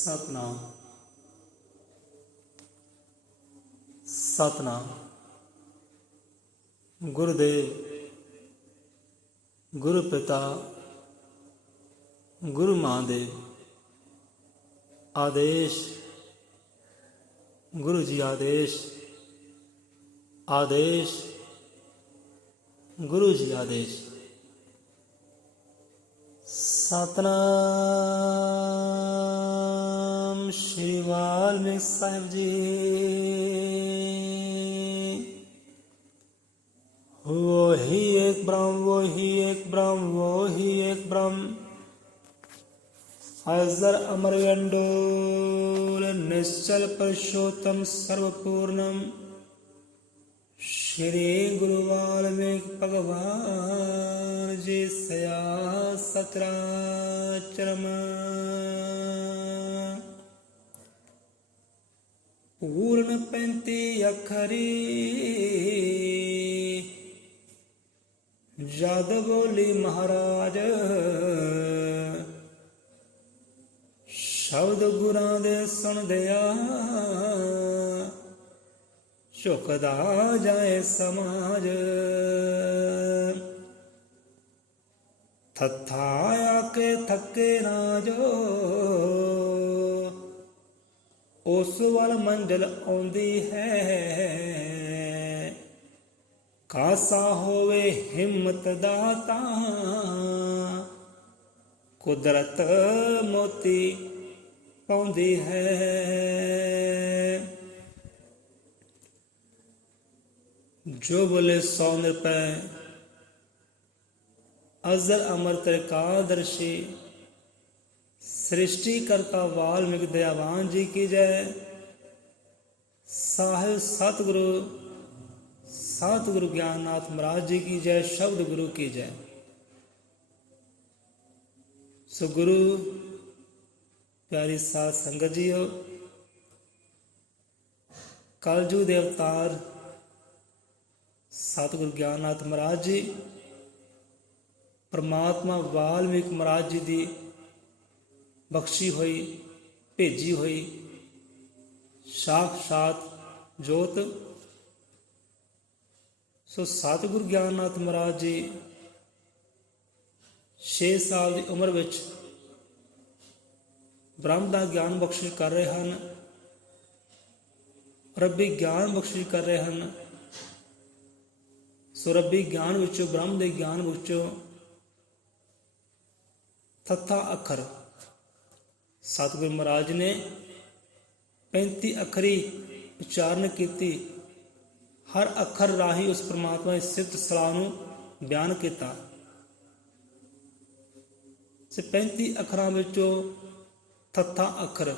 सतनाम सतनाम। गुरुदेव गुरु पिता गुरु महादेव। आदेश गुरु जी आदेश, आदेश गुरु जी आदेश। सतनाम श्री वाल्मीकि साहिब जी। वो ही एक ब्रह्म, वो ही एक ब्रह्म, वो ही एक ब्रह्म। अजर अमर अण्डोल निश्चल पुरुषोत्तम सर्वपूर्णम श्री गुरु वाल्मीकि भगवान जी सया सचराचरम। पूर्ण 35 अखरी जद बोली महाराज, शब्द गुरां दे सुन दिया झुकदा जाए समाज। थथा आके थके ना जो उस वल मंजिल आउंदी है। कासा होवे हिम्मत दाता कुदरत मोती पाउंदी है। जो बोले 100 निरपै अजर अमर त्रिकालदर्शी सृष्टिकर्ता वाल्मीकि दयावान जी की जय। साहिब सतगुरु ज्ञाननाथ महाराज जी की जय। शब्द गुरु की जय। सो गुरु प्यारी साध संगत जी हो, कलयुग दे अवतार सतगुरु ज्ञाननाथ महाराज जी परमात्मा वाल्मीकि महाराज जी की बख्शी हुई भेजी हुई साक्षात जोत। सो सतगुरु ज्ञाननाथ महाराज जी 6 साल की उम्र विच ब्रह्म का ज्ञान बख्शिश कर रहे हैं, रब्बी ज्ञान बख्शिश कर रहे हैं। सो रब्बी ज्ञान विचों, ब्रह्म के ज्ञान विचों थथा अखर सतगुरु महाराज ने 35 अखरी उच्चारण की। हर अखर राही उस परमात्मा की सिफत सलाह नूं बयान किया। 35 अखरां विचों थथा अखर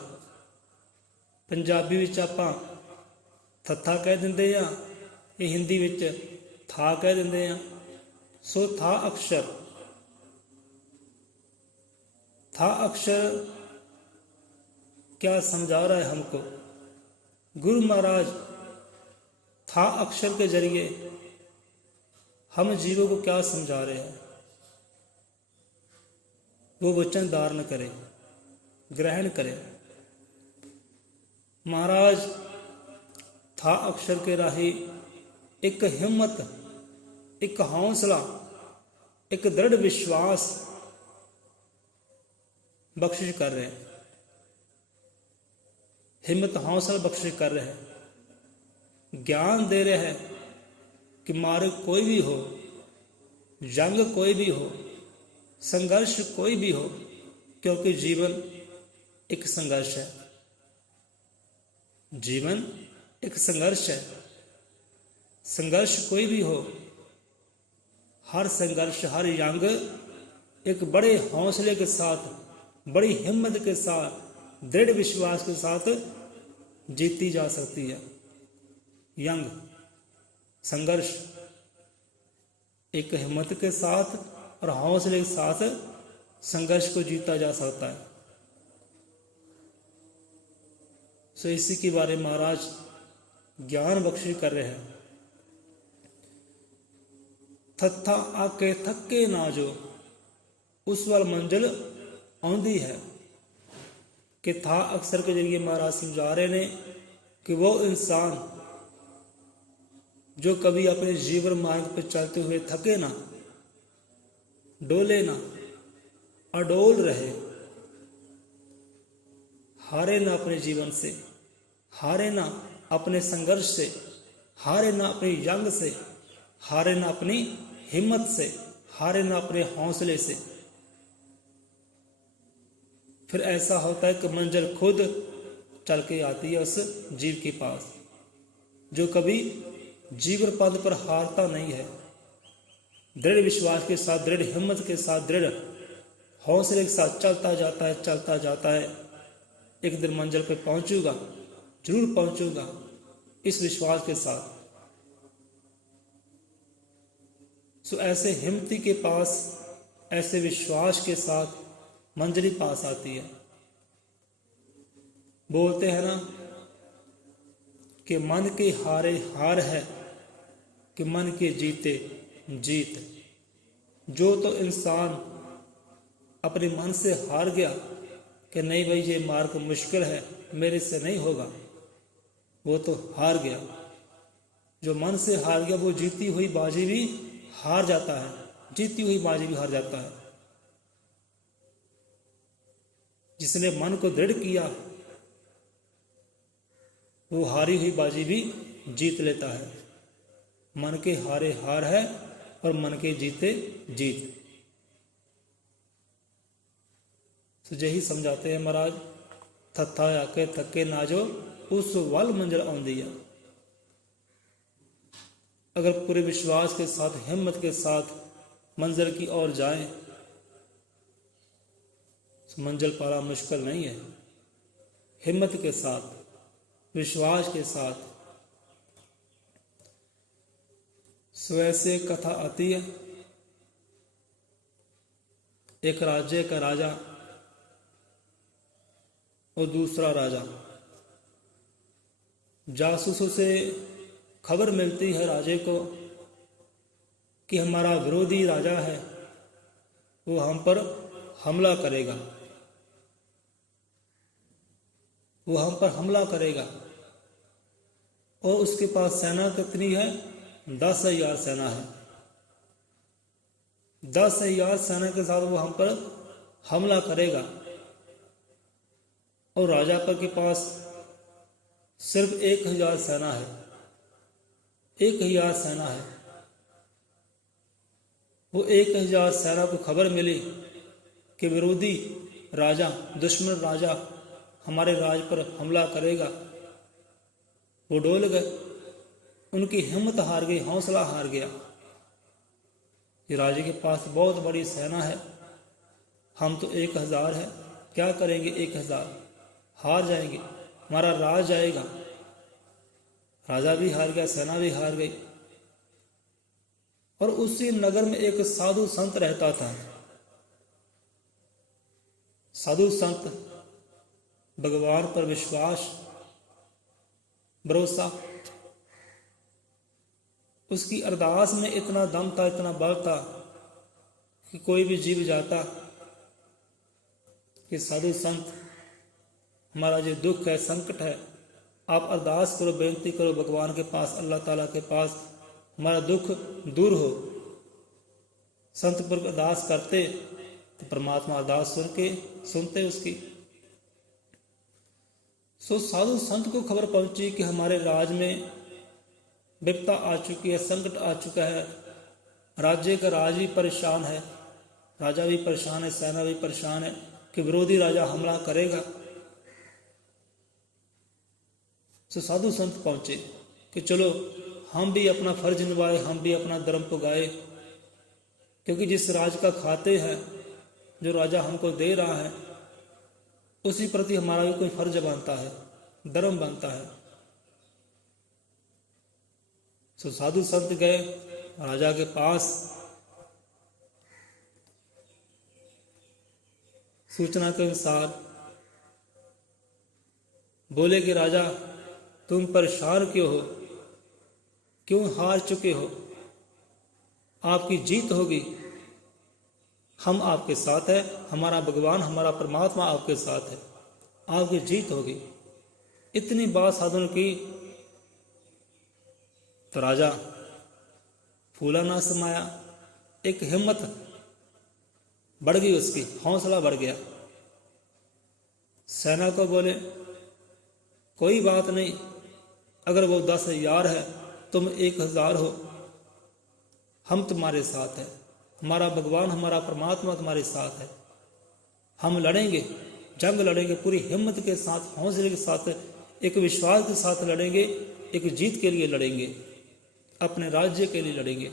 पंजाबी विच आपां थथा कह दिंदे आ, ये हिंदी विच था कह दिंदे आ। सो था अक्षर, था अक्षर क्या समझा रहा है हमको? गुरु महाराज था अक्षर के जरिए हम जीवों को क्या समझा रहे हैं? वो वचन धारण करे, ग्रहण करे। महाराज था अक्षर के राही एक हिम्मत, एक हौसला, एक दृढ़ विश्वास बख्शिश कर रहे हैं। हिम्मत हौसला बख्शिश कर रहे हैं, ज्ञान दे रहे हैं कि मार्ग कोई भी हो, जंग कोई भी हो, संघर्ष कोई भी हो, क्योंकि जीवन एक संघर्ष है। जीवन एक संघर्ष है। संघर्ष कोई भी हो, हर संघर्ष, हर जंग एक बड़े हौसले के साथ, बड़ी हिम्मत के साथ, दृढ़ विश्वास के साथ जीती जा सकती है। यंग संघर्ष एक हिम्मत के साथ और हौसले के साथ संघर्ष को जीता जा सकता है। सो इसी के बारे में महाराज ज्ञान बख्शिश कर रहे हैं। थथा आके थके ना जो उस वाल मंजिल आउंदी है। कि था अक्सर के जरिए महाराज समझा रहे ने कि वो इंसान जो कभी अपने जीवन मार्ग पर चलते हुए थके ना, डोले ना, अडोल रहे, हारे ना अपने जीवन से, हारे ना अपने संघर्ष से, हारे ना अपनी जंग से, हारे ना अपनी हिम्मत से, हारे ना अपने हौसले से, फिर ऐसा होता है कि मंजिल खुद चल के आती है उस जीव के पास जो कभी जीवन पद पर हारता नहीं है। दृढ़ विश्वास के साथ, दृढ़ हिम्मत के साथ, दृढ़ हौसले के साथ चलता जाता है, चलता जाता है। एक दिन मंजिल पे पहुंचूंगा, जरूर पहुंचूंगा, इस विश्वास के साथ। सो ऐसे हिम्मती के पास, ऐसे विश्वास के साथ मंजिल पास आती है। बोलते हैं ना कि मन के हारे हार है, कि मन के जीते जीत। जो तो इंसान अपने मन से हार गया कि नहीं भाई ये मार्ग मुश्किल है, मेरे से नहीं होगा, वो तो हार गया। जो मन से हार गया वो जीती हुई बाजी भी हार जाता है, जीती हुई बाजी भी हार जाता है। जिसने मन को दृढ़ किया वो हारी हुई बाजी भी जीत लेता है। मन के हारे हार है और मन के जीते जीत। तो यही समझाते हैं महाराज, थथा आके थके ना जो उस वल मंजिल आउंदी है। अगर पूरे विश्वास के साथ, हिम्मत के साथ मंजिल की ओर जाएं तो मंजिल पाना मुश्किल नहीं है। हिम्मत के साथ, विश्वास के साथ। स्वैसे कथा आती है, एक राज्य का राजा और दूसरा राजा। जासूसों से खबर मिलती है राजे को कि हमारा विरोधी राजा है, वो हम पर हमला करेगा, वो हम पर हमला करेगा। और उसके पास सेना कितनी है? 10,000 सेना है। 10,000 सेना के साथ वो हम पर हमला करेगा। और राजा पर के पास सिर्फ 1,000 सेना है, 1,000 सेना है। वो 1,000 सेना को खबर मिली कि विरोधी राजा, दुश्मन राजा हमारे राज पर हमला करेगा। वो डोल गए, उनकी हिम्मत हार गई, हौसला हार गया। ये राजे के पास बहुत बड़ी सेना है, हम तो 1,000 है, क्या करेंगे? 1,000 हार जाएंगे, हमारा राज जाएगा। राजा भी हार गया, सेना भी हार गई। और उसी नगर में एक साधु संत रहता था। साधु संत, भगवान पर विश्वास, भरोसा, उसकी अरदास में इतना दम था, इतना बल था कि कोई भी जीव जाता कि साधु संत हमारा जो दुख है, संकट है, आप अरदास करो, बेनती करो भगवान के पास, अल्लाह ताला के पास, हमारा दुख दूर हो। संत पर अरदास करते तो परमात्मा अरदास सुनते उसकी। सो साधु संत को खबर पहुंची कि हमारे राज में विपदा आ चुकी है, संकट आ चुका है, राज्य का राज भी परेशान है, राजा भी परेशान है, सेना भी परेशान है कि विरोधी राजा हमला करेगा। तो साधु संत पहुंचे कि चलो हम भी अपना फर्ज निभाए, हम भी अपना धर्म पुगाए, क्योंकि जिस राज का खाते हैं, जो राजा हमको दे रहा है, उसी प्रति हमारा भी कोई फर्ज बनता है, धर्म बनता है। तो साधु संत गए राजा के पास, सूचना के अनुसार बोले कि राजा तुम परेशान क्यों हो, क्यों हार चुके हो, आपकी जीत होगी, हम आपके साथ है, हमारा भगवान, हमारा परमात्मा आपके साथ है, आपकी जीत होगी। इतनी बात साधु ने की तो राजा फूला ना समाया, एक हिम्मत बढ़ गई, उसकी हौसला बढ़ गया। सेना को बोले कोई बात नहीं, अगर वो 10,000 है, तुम 1,000 हो, हम तुम्हारे साथ हैं, हमारा भगवान हमारा परमात्मा तुम्हारे साथ है, हम लड़ेंगे, जंग लड़ेंगे, पूरी हिम्मत के साथ, हौसले के साथ, एक विश्वास के साथ लड़ेंगे, एक जीत के लिए लड़ेंगे, अपने राज्य के लिए लड़ेंगे,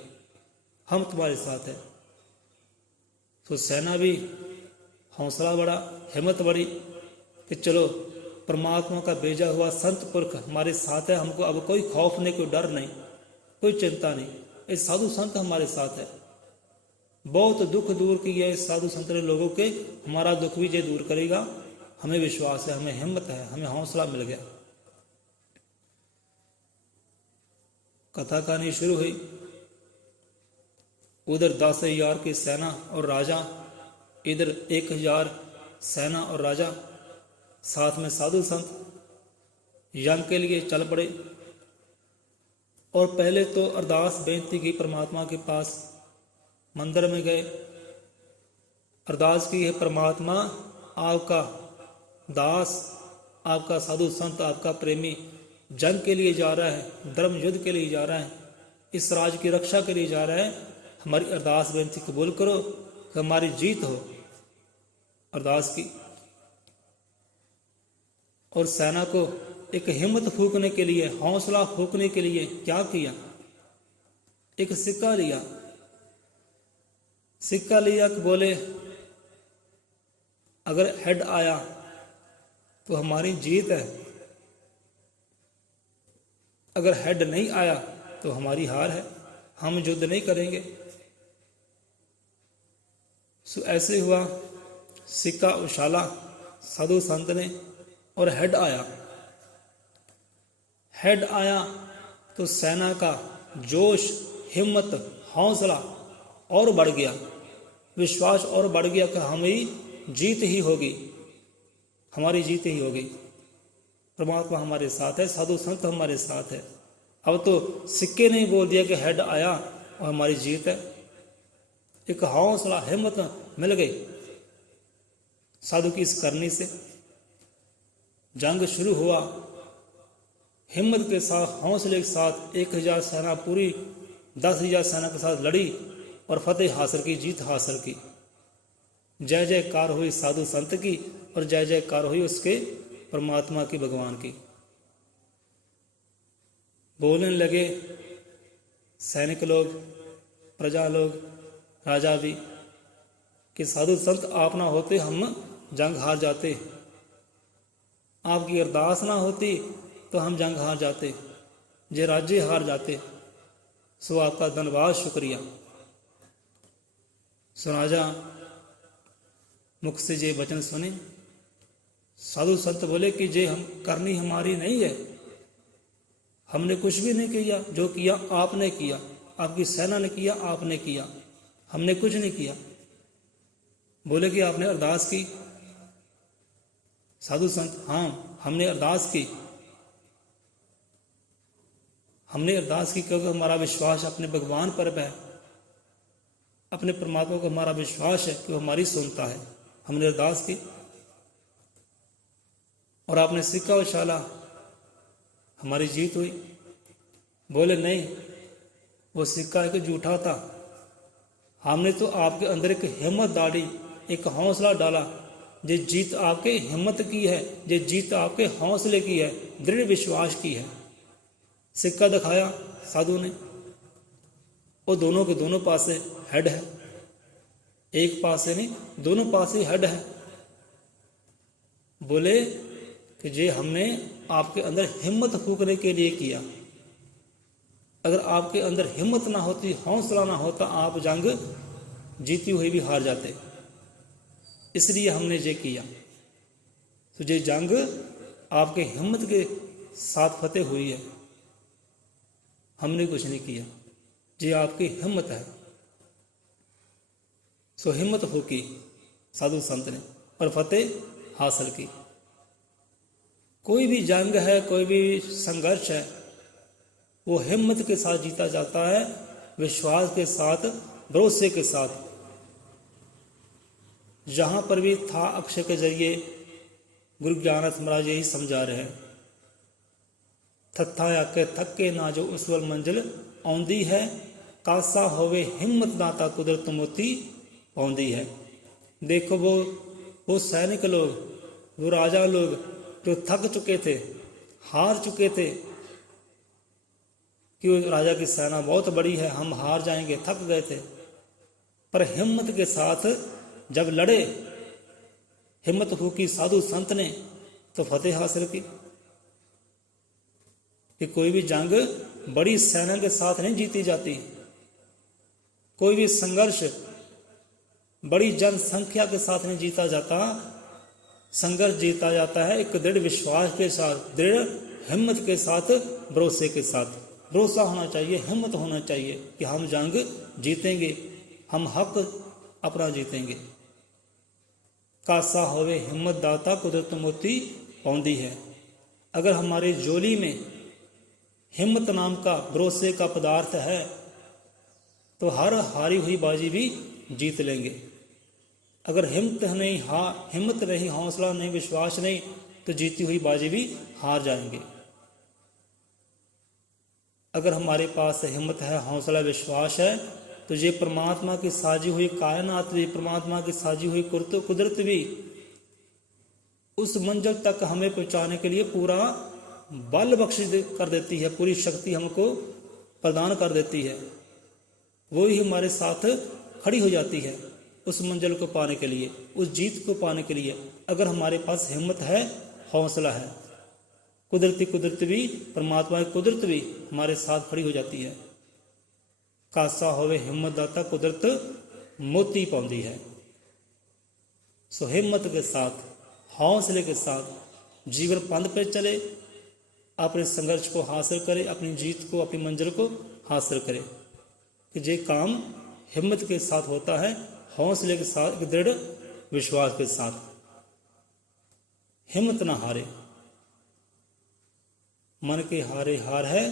हम तुम्हारे साथ हैं। तो सेना भी हौसला बढ़ा, हिम्मत बढ़ी कि चलो परमात्मा का भेजा हुआ संत पुरख हमारे साथ है, हमको अब कोई खौफ नहीं, कोई डर नहीं, कोई चिंता नहीं, इस साधु संत हमारे साथ है। बहुत दुख दूर किया इस साधु संत ने लोगों के, हमारा दुख भी ये दूर करेगा, हमें विश्वास है, हमें हिम्मत है, हमें हौसला मिल गया। कथा कहानी शुरू हुई। उधर 10,000 की सेना और राजा, इधर 1,000 सेना और राजा, साथ में साधु संत यज्ञ के लिए चल पड़े। और पहले तो अरदास बेनती की परमात्मा के पास, मंदिर में गए, अरदास की है, परमात्मा आपका दास, आपका साधु संत, आपका प्रेमी जंग के लिए जा रहा है, धर्म युद्ध के लिए जा रहा है, इस राज की रक्षा के लिए जा रहा है, हमारी अरदास बेनती कबूल करो कि हमारी जीत हो। अरदास की और सेना को एक हिम्मत फूंकने के लिए, हौसला फूंकने के लिए क्या किया, एक सिक्का लिया। सिक्का लिया कि बोले अगर हेड आया तो हमारी जीत है, अगर हेड नहीं आया तो हमारी हार है, हम युद्ध नहीं करेंगे। सो ऐसे हुआ, सिक्का उछाला साधु संत ने और हेड आया। हेड आया तो सेना का जोश, हिम्मत, हौसला और बढ़ गया, विश्वास और बढ़ गया कि हमें जीत ही होगी, हमारी जीत ही होगी, परमात्मा हमारे साथ है, साधु संत हमारे साथ है। अब तो सिक्के ने बोल दिया कि हेड आया और हमारी जीत है। एक हौसला, हिम्मत मिल गई साधु की इस करनी से। जंग शुरू हुआ, हिम्मत के साथ, हौसले के साथ 1,000 सेना पूरी 10,000 सेना के साथ लड़ी और फतेह हासिल की, जीत हासिल की। जय जयकार हुई साधु संत की और जय जयकार हुई उसके परमात्मा की, भगवान की। बोलने लगे सैनिक लोग, प्रजा लोग, राजा भी कि साधु संत आप ना होते हम जंग हार जाते, आपकी अरदास ना होती तो हम जंग हार जाते, जे राज्य हार जाते, सो आपका धन्यवाद, शुक्रिया। सो राजा मुख से जे वचन सुने, साधु संत बोले कि जे हम करनी हमारी नहीं है, हमने कुछ भी नहीं किया, जो किया आपने किया, आपकी सेना ने किया, आपने किया, हमने कुछ नहीं किया। बोले कि आपने अरदास की। साधु संत हाँ हमने अरदास की, हमने अरदास की क्योंकि हमारा विश्वास अपने भगवान पर है, अपने परमात्मा को हमारा विश्वास है कि वो हमारी सुनता है, हमने अरदास की। और आपने सिक्का उछाला, हमारी जीत हुई। बोले नहीं, वो सिक्का एक झूठा था, हमने तो आपके अंदर एक हिम्मत डाली, एक हौसला डाला, जे जीत आपके हिम्मत की है, जे जीत आपके हौसले की है, दृढ़ विश्वास की है। सिक्का दिखाया साधु ने, वो दोनों के दोनों पासे हेड है, एक पासे नहीं दोनों पासे हेड है। बोले कि जे हमने आपके अंदर हिम्मत फूंकने के लिए किया, अगर आपके अंदर हिम्मत ना होती, हौसला ना होता, आप जंग जीती हुई भी हार जाते, इसलिए हमने ये किया। तो ये जंग आपके हिम्मत के साथ फतेह हुई है, हमने कुछ नहीं किया, ये आपकी हिम्मत है। सो हिम्मत फूकी साधु संत ने और फतेह हासिल की। कोई भी जंग है, कोई भी संघर्ष है, वो हिम्मत के साथ जीता जाता है, विश्वास के साथ, भरोसे के साथ। जहाँ पर भी था अक्षय के जरिए गुरु ज्ञानानंद महाराज यही समझा रहे हैं, थत्था आके थके ना जो उज्जवल मंजिल आउंदी है, कासा होवे हिम्मत दाता कुदरत मोती पाउंदी है। देखो वो सैनिक लोग, वो राजा लोग जो थक चुके थे, हार चुके थे कि वो राजा की सेना बहुत बड़ी है, हम हार जाएंगे, थक गए थे, पर हिम्मत के साथ जब लड़े, हिम्मत फूकी साधु संत ने, तो फतेह हासिल की। कि कोई भी जंग बड़ी सेना के साथ नहीं जीती जाती, कोई भी संघर्ष बड़ी जनसंख्या के साथ नहीं जीता जाता। संघर्ष जीता जाता है एक दृढ़ विश्वास के साथ, दृढ़ हिम्मत के साथ, भरोसे के साथ। भरोसा होना चाहिए, हिम्मत होना चाहिए कि हम जंग जीतेंगे, हम हक अपना जीतेंगे। कासा होवे हिम्मत दाता कुदरत मोती पाउंदी है। अगर हमारे जोली में हिम्मत नाम का, भरोसे का पदार्थ है, तो हर हारी हुई बाजी भी जीत लेंगे। अगर हिम्मत नहीं, हौसला नहीं, विश्वास नहीं, तो जीती हुई बाजी भी हार जाएंगे। अगर हमारे पास हिम्मत है, हौसला, विश्वास है, तो ये परमात्मा की साजी हुई कायनात भी, परमात्मा की साजी हुई कुदरत भी उस मंजिल तक हमें पहुंचाने के लिए पूरा बल बख्शिश कर देती है, पूरी शक्ति हमको प्रदान कर देती है। वो ही हमारे साथ खड़ी हो जाती है उस मंजिल को पाने के लिए, उस जीत को पाने के लिए। अगर हमारे पास हिम्मत है, हौसला है, कुदरत भी, परमात्मा की कुदरत भी हमारे साथ खड़ी हो जाती है। कासा होवे हिम्मत दाता कुदरत मोती पाउंदी है। सो हिम्मत के साथ, हौसले के साथ जीवन पंथ पे चले, अपने संघर्ष को हासिल करे, अपनी जीत को, अपनी मंजिल को हासिल करे। कि ये काम हिम्मत के साथ होता है, हौसले के साथ, दृढ़ विश्वास के साथ। हिम्मत ना हारे, मन के हारे हार है,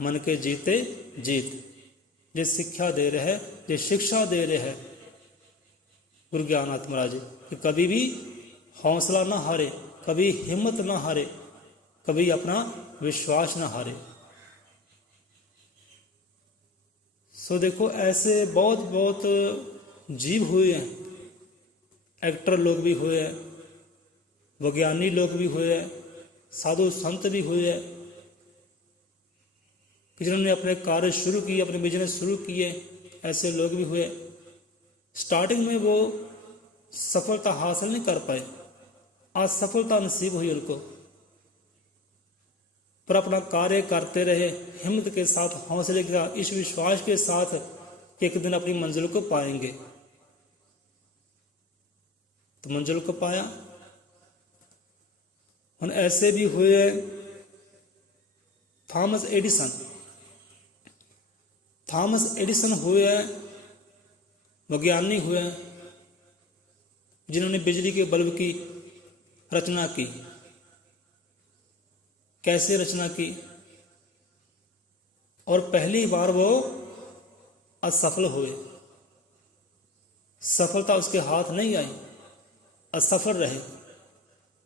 मन के जीते जीत। जे शिक्षा दे रहे है, जे शिक्षा दे रहे है गुरु ज्ञानानंद महाराज जी, कि कभी भी हौसला ना हारे, कभी हिम्मत ना हारे, कभी अपना विश्वास ना हारे। सो देखो, ऐसे बहुत बहुत जीव हुए हैं, एक्टर लोग भी हुए हैं, वैज्ञानिक लोग भी हुए हैं, साधु संत भी हुए हैं, कि जिन्होंने अपने कार्य शुरू किए, अपने बिजनेस शुरू किए, ऐसे लोग भी हुए। स्टार्टिंग में वो सफलता हासिल नहीं कर पाए, आज सफलता नसीब हुई उनको, पर अपना कार्य करते रहे हिम्मत के साथ, हौसले के साथ, इस विश्वास के साथ कि एक दिन अपनी मंजिल को पाएंगे। तो मंजिल को पाया। और ऐसे भी हुए थॉमस एडिसन हुए, वैज्ञानिक हुए, जिन्होंने बिजली के बल्ब की रचना की। कैसे रचना की? और पहली बार वो असफल हुए, सफलता उसके हाथ नहीं आई, असफल रहे,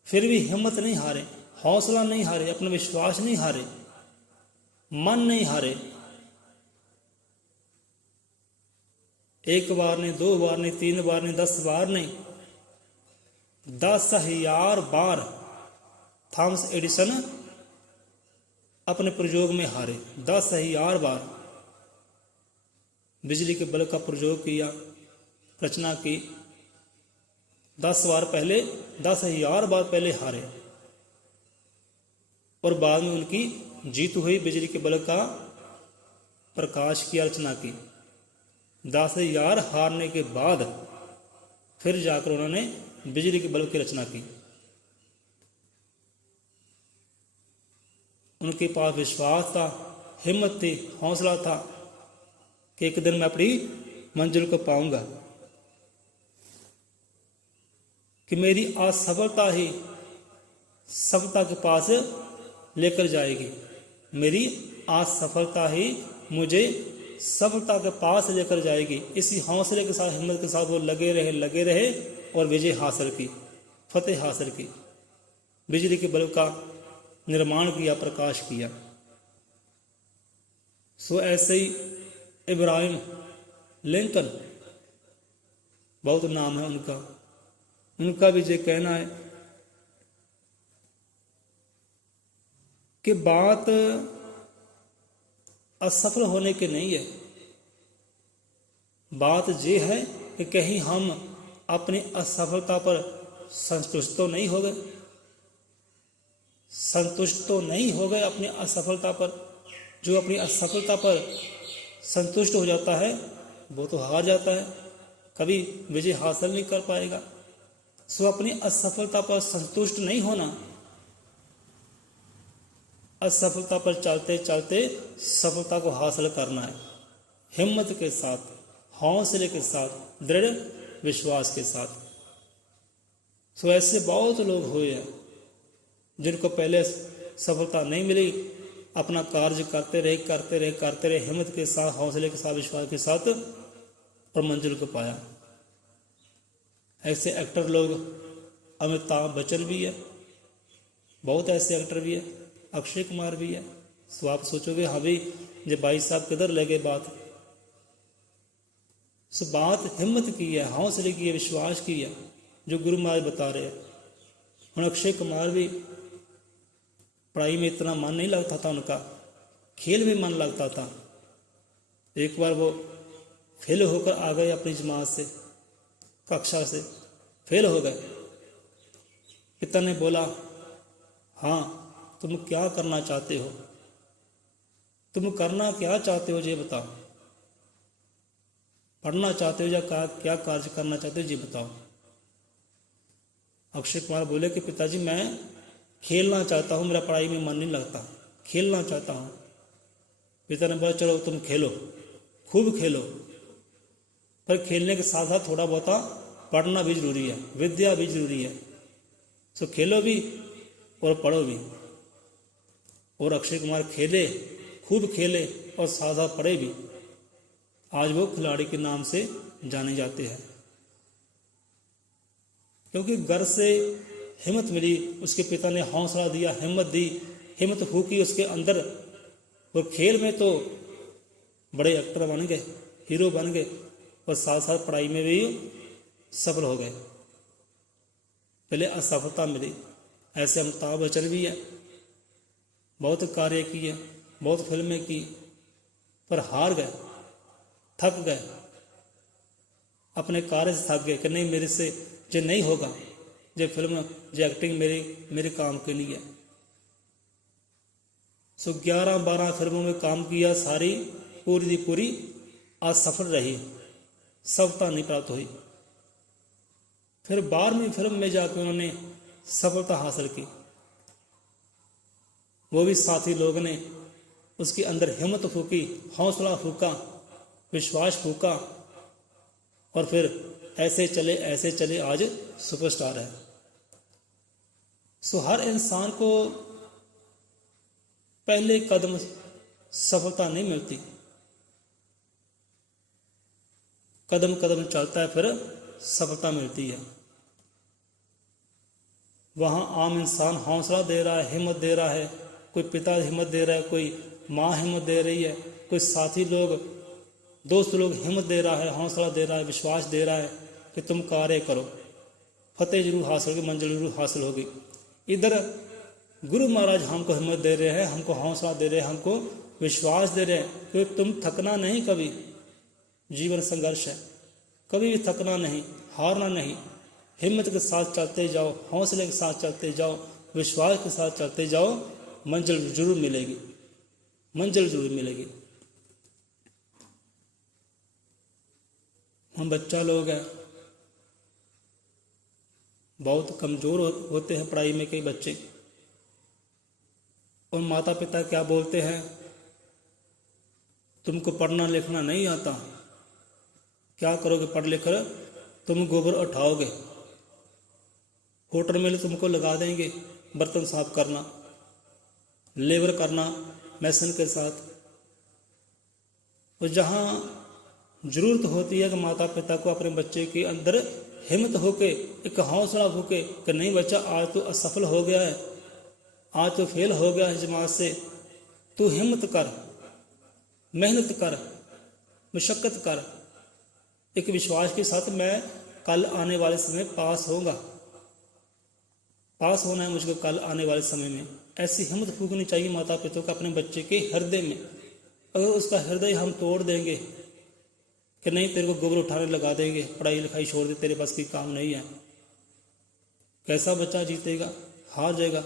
फिर भी हिम्मत नहीं हारे, हौसला नहीं हारे, अपना विश्वास नहीं हारे, मन नहीं हारे। एक बार नहीं, दो बार नहीं, तीन बार नहीं, 10 बार नहीं, 10,000 बार थॉमस एडिसन अपने प्रयोग में हारे। 10,000 बार बिजली के बल्ब का प्रयोग किया, रचना की, 10 बार पहले, 10,000 बार पहले हारे, और बाद में उनकी जीत हुई, बिजली के बल्ब का प्रकाश किया, रचना की। 10,000 हारने के बाद फिर जाकर उन्होंने बिजली के बल्ब की रचना की। उनके पास विश्वास था, हिम्मत थी, हौसला था कि एक दिन मैं अपनी मंजिल को पाऊंगा, कि मेरी असफलता ही सफलता के पास लेकर जाएगी। मेरी असफलता ही मुझे सफलता के पास लेकर जाएगी। इसी हौसले के साथ, हिम्मत के साथ वो लगे रहे और विजय हासिल की, फतेह हासिल की, बिजली के बल्ब का निर्माण किया, प्रकाश किया। सो ऐसे ही इब्राहिम लिंकन, बहुत नाम है उनका भी ये कहना है कि बात असफल होने की नहीं है, बात ये है कि कहीं हम अपनी असफलता पर संतुष्ट तो नहीं हो गए, अपनी असफलता पर। जो अपनी असफलता पर संतुष्ट हो जाता है वो तो हार जाता है, कभी विजय हासिल नहीं कर पाएगा। सो अपनी असफलता पर संतुष्ट नहीं होना, असफलता पर चलते चलते सफलता को हासिल करना है, हिम्मत के साथ, हौसले के साथ, दृढ़ विश्वास के साथ। सो ऐसे बहुत लोग हुए हैं जिनको पहले सफलता नहीं मिली, अपना कार्य करते रहे हिम्मत के साथ, हौसले के साथ, विश्वास के साथ, और मंजिल को पाया। ऐसे एक्टर लोग अमिताभ बच्चन भी है, बहुत ऐसे एक्टर भी है, अक्षय कुमार भी है। तो आप सोचोगे हाँ भाई ये भाई साहब किधर ले गए बात। सो बात हिम्मत की है, हौसले की है, विश्वास की है, जो गुरु महाराज बता रहे हैं। और अक्षय कुमार भी, पढ़ाई में इतना मन नहीं लगता था उनका, खेल में मन लगता था। एक बार वो फेल होकर आ गए अपनी जमात से, कक्षा से फेल हो गए। पिता ने बोला हाँ तुम क्या करना चाहते हो, तुम करना क्या चाहते हो ये बताओ, पढ़ना चाहते हो या क्या कार्य करना चाहते हो ये बताओ। अक्षय कुमार बोले कि पिताजी मैं खेलना चाहता हूँ, मेरा पढ़ाई में मन नहीं लगता, खेलना चाहता हूँ। पिता ने बोला चलो तुम खेलो, खूब खेलो, पर खेलने के साथ साथ थोड़ा बहुत पढ़ना भी जरूरी है, विद्या भी जरूरी है। सो खेलो भी और पढ़ो भी। और अक्षय कुमार खेले, खूब खेले और साथ साथ पढ़े भी। आज वो खिलाड़ी के नाम से जाने जाते हैं, क्योंकि घर से हिम्मत मिली, उसके पिता ने हौसला दिया, हिम्मत दी, हिम्मत फूकी उसके अंदर। वो खेल में तो बड़े एक्टर बन गए, हीरो बन गए, और साथ साथ पढ़ाई में भी सफल हो गए। पहले असफलता मिली, ऐसे अमिताभ बच्चन भी है, बहुत कार्य किए, बहुत फिल्में की, पर हार गए, थक गए, अपने कार्य से थक गए कि नहीं मेरे से ये नहीं होगा, ये फिल्म, ये एक्टिंग मेरे काम के लिए। सो 11-12 फिल्मों में काम किया, सारी पूरी की पूरी असफल रही, सफलता नहीं प्राप्त हुई। फिर 12वीं फिल्म में जाकर उन्होंने सफलता हासिल की। वो भी साथी लोग ने उसके अंदर हिम्मत फूकी, हौसला फूका, विश्वास फूका, और फिर ऐसे चले आज सुपरस्टार है। सो हर इंसान को पहले कदम सफलता नहीं मिलती, कदम कदम चलता है फिर सफलता मिलती है। वहाँ आम इंसान हौसला दे रहा है, हिम्मत दे रहा है, कोई पिता हिम्मत दे रहा है, कोई माँ हिम्मत दे रही है, कोई साथी लोग, दोस्त लोग हिम्मत दे रहा है, हौसला दे रहा है, विश्वास दे रहा है कि तुम कार्य करो, फतेह जरूर हासिल होगी, मंजिल जरूर हासिल होगी। इधर गुरु महाराज हमको हिम्मत दे रहे हैं, हमको हौसला दे रहे हैं, हमको विश्वास दे रहे हैं कि तुम थकना नहीं, कभी जीवन संघर्ष है, कभी भी थकना नहीं, हारना नहीं, हिम्मत के साथ चलते जाओ, हौसले के साथ चलते जाओ, विश्वास के साथ चलते जाओ, मंजिल जरूर मिलेगी, मंजिल जरूर मिलेगी। हम बच्चा लोग हैं, बहुत कमज़ोर होते हैं पढ़ाई में कई बच्चे, और माता पिता क्या बोलते हैं, तुमको पढ़ना लिखना नहीं आता, क्या करोगे पढ़ लिख कर, तुम गोबर उठाओगे, होटल में तुमको लगा देंगे बर्तन साफ करना, लेबर करना मैसन के साथ। और जहाँ ज़रूरत होती है कि माता पिता को अपने बच्चे के अंदर हिम्मत होके, एक हौसला होके कि नहीं बच्चा आज तो असफल हो गया है, आज तो फेल हो गया है जमात से, तू हिम्मत कर, मेहनत कर, मशक्क़त कर, एक विश्वास के साथ मैं कल आने वाले समय पास होगा, पास होना है मुझको कल आने वाले समय में। ऐसी हिम्मत फूकनी चाहिए माता पिता को अपने बच्चे के हृदय में। अगर उसका हृदय हम तोड़ देंगे कि नहीं तेरे को गोबर उठाने लगा देंगे, पढ़ाई लिखाई छोड़ दे, तेरे पास कोई काम नहीं है, कैसा बच्चा जीतेगा? हार जाएगा।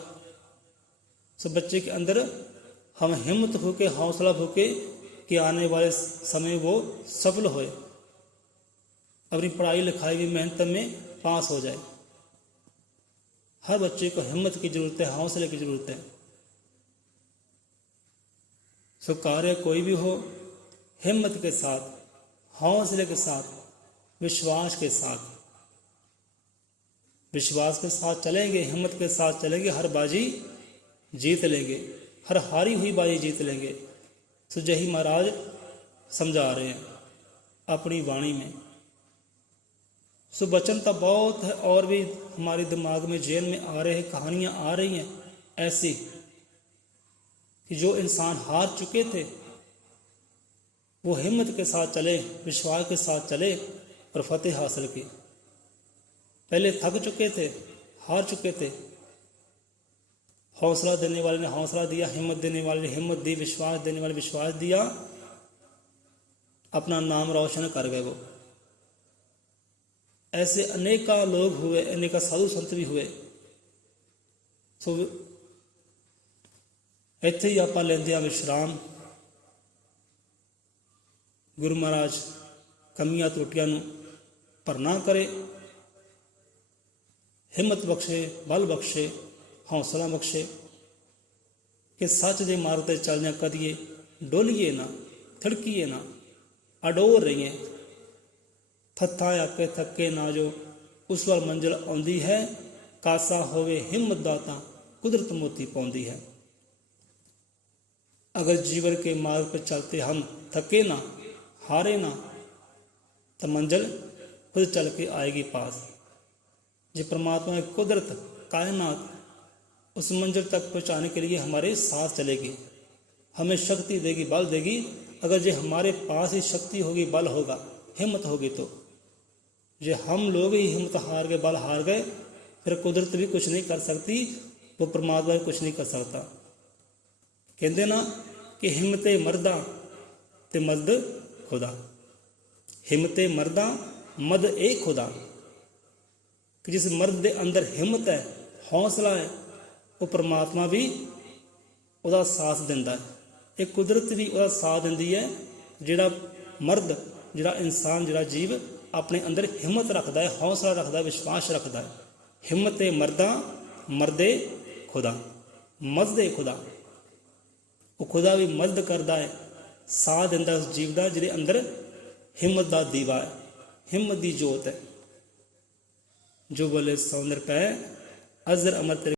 सब बच्चे के अंदर हम हिम्मत होके, हौसला होके कि आने वाले समय वो सफल होए, अपनी पढ़ाई लिखाई भी मेहनत में पास हो जाए। हर बच्चे को हिम्मत की जरूरत है, हौसले की जरूरत है। सो कार्य कोई भी हो, हिम्मत के साथ, हौसले के साथ, विश्वास के साथ, विश्वास के साथ चलेंगे, हिम्मत के साथ चलेंगे, हर बाजी जीत लेंगे, हर हारी हुई बाजी जीत लेंगे। सो यही महाराज समझा रहे हैं अपनी वाणी में। सो वचन तो बहुत है और भी हमारे दिमाग में जेल में आ रहे हैं, कहानियाँ आ रही हैं ऐसी कि जो इंसान हार चुके थे वो हिम्मत के साथ चले, विश्वास के साथ चले और फतेह हासिल की। पहले थक चुके थे, हार चुके थे, हौसला देने वाले ने हौसला दिया, हिम्मत देने वाले ने हिम्मत दी, विश्वास देने वाले विश्वास दिया, अपना नाम रोशन कर गए। वो ऐसे अनेका लोग हुए, अनेका साधु संत भी हुए। सो ਇੱਥੇ ही आप लेंदे विश्राम। गुरु महाराज कमियां त्रुटियां नूं भरना करे, हिम्मत बख्शे, बल बख्शे, हौसला बख्शे कि सच दे मार्ग ते चलदे कदिए डोलीए ना, थिड़कीए ना, अडोल रहिए। थत्था आके थके ना जो उस वाल मंजिल आउंदी है, कासा होवे हिम्मत दा तां कुदरत मोती पाउंदी है। अगर जीवन के मार्ग पर चलते हम थके ना, हारे ना, तो मंजिल खुद चल के आएगी पास। जो परमात्मा की कुदरत, कायनात उस मंजिल तक पहुँचाने के लिए हमारे साथ चलेगी, हमें शक्ति देगी, बल देगी। अगर जो हमारे पास ही शक्ति होगी, बल होगा, हिम्मत होगी, तो जो हम लोग ही हिम्मत हार गए, बल हार गए, फिर कुदरत भी कुछ नहीं कर सकती, वो परमात्मा भी कुछ नहीं कर सकता। कहते ना कि हिम्मते मरदा ते मद खुदा, हिम्मते मरदा मद ए खुदा। कि जिस मर्द के अंदर हिम्मत है, हौसला है, वो परमात्मा भी उसका साथ दिंदा है, एक कुदरत भी उसका साथ दिंदी है। जिहड़ा मर्द, जिहड़ा इंसान, जिहड़ा जीव अपने अंदर हिम्मत रखता है, हौसला रखता है, विश्वास रखता है। हिम्मते मरदा मरदे खुदा, मजदे खुदा, वो खुदा भी मदद करता है, साथ दिंदा उस जीव का जिहदे अंदर हिम्मत का दीवा है, हिम्मत की जोत है। जो बोले सौंदर पै अजर अमर तेरे